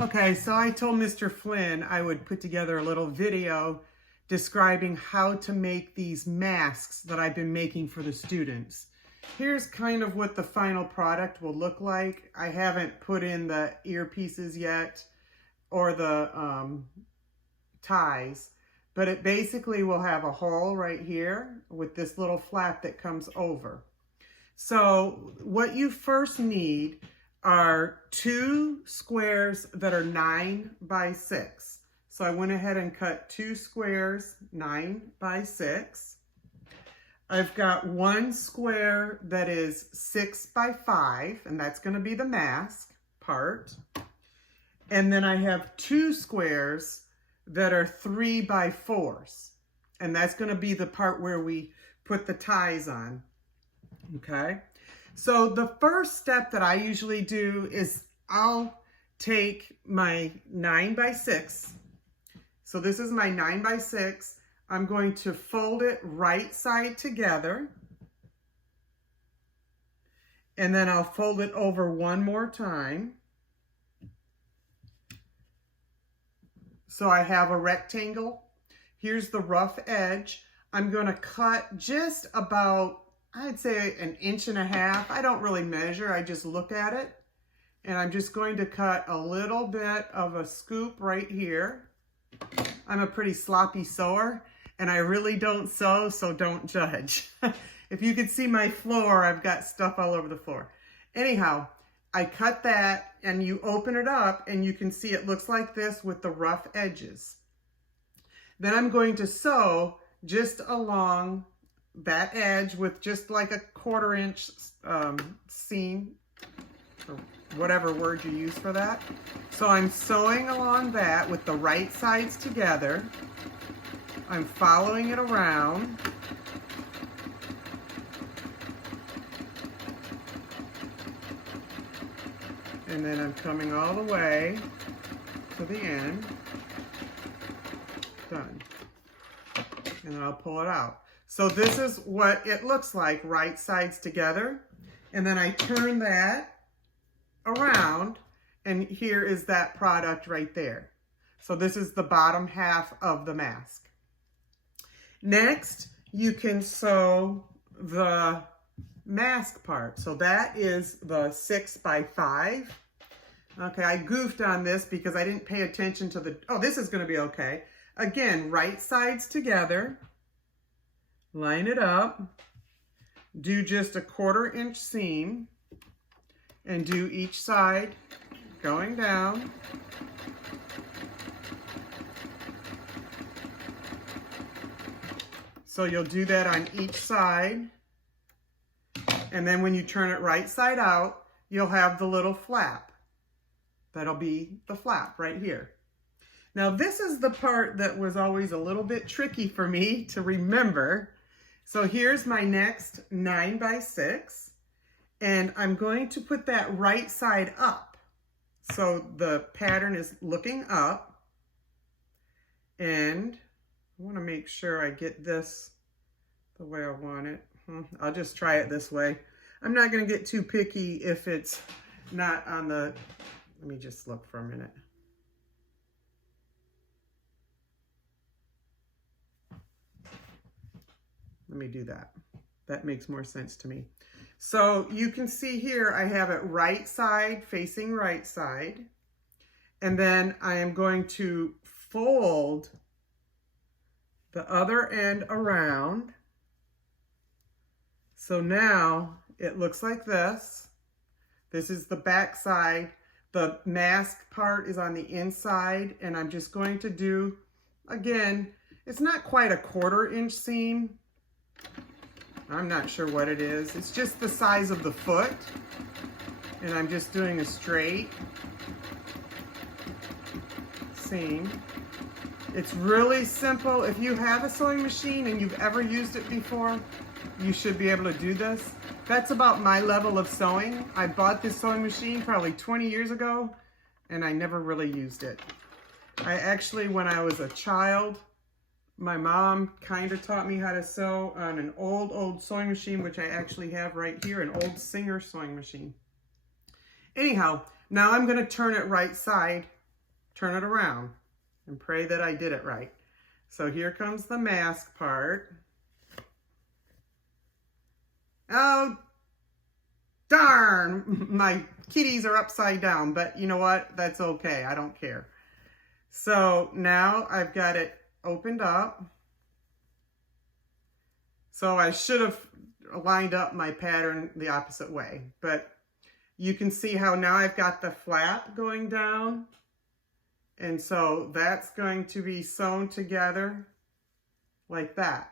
Okay, so I told Mr. Flynn I would put together a little video describing how to make these masks that I've been making for the students. Here's kind of what the final product will look like. I haven't put in the earpieces yet or the ties, but it basically will have a hole right here with this little flap that comes over. So what you first need are 2 squares that are 9 by 6. So I went ahead and cut 2 squares 9 by 6. I've got 1 square that is 6 by 5, and that's going to be the mask part. And then I have 2 squares that are 3 by 4s, and that's going to be the part where we put the ties on. Okay, so the first step that I usually do is I'll take my 9 by 6. So this is my 9 by 6. I'm going to fold it right side together. And then I'll fold it over one more time. So I have a rectangle. Here's the rough edge. I'm going to cut just about, I'd say, 1.5 inches. I don't really measure, I just look at it. And I'm just going to cut a little bit of a scoop right here. I'm a pretty sloppy sewer, and I really don't sew, so don't judge. If you could see my floor, I've got stuff all over the floor. Anyhow, I cut that, and you open it up, and you can see it looks like this with the rough edges. Then I'm going to sew just along that edge with just like a 1/4 inch seam, or whatever word you use for that. So I'm sewing along that with the right sides together. I'm following it around. And then I'm coming all the way to the end. Done. And then I'll pull it out. So this is what it looks like, right sides together. And then I turn that around, and here is that product right there. So this is the bottom half of the mask. Next, you can sew the mask part. So that is the 6 by 5. Okay, I goofed on this because I didn't pay attention to the, oh, this is going to be okay. Again, right sides together. Line it up, do just a 1/4 inch seam, and do each side going down. So you'll do that on each side, and then when you turn it right side out, you'll have the little flap. That'll be the flap right here. Now this is the part that was always a little bit tricky for me to remember. So here's my next 9 by 6, and I'm going to put that right side up. So the pattern is looking up, and I want to make sure I get this the way I want it. I'll just try it this way. I'm not going to get too picky if it's not on the, let me just look for a minute. Let me do that. That makes more sense to me. So you can see here, I have it right side facing right side. And then I am going to fold the other end around. So now it looks like this. This is the back side. The mask part is on the inside, and I'm just going to do, again, it's not quite a 1/4 inch seam. I'm not sure what it is. It's just the size of the foot. And I'm just doing a straight seam. It's really simple. If you have a sewing machine and you've ever used it before, you should be able to do this. That's about my level of sewing. I bought this sewing machine probably 20 years ago, and I never really used it. I actually, when I was a child, my mom kind of taught me how to sew on an old sewing machine, which I actually have right here, an old Singer sewing machine. Anyhow, now I'm going to turn it right side turn it around and pray that I did it right. So here comes the mask part. Oh, darn, my kitties are upside down, but you know what? That's okay. I don't care. So now I've got it opened up. So I should have lined up my pattern the opposite way, but you can see how now I've got the flap going down. And so that's going to be sewn together like that.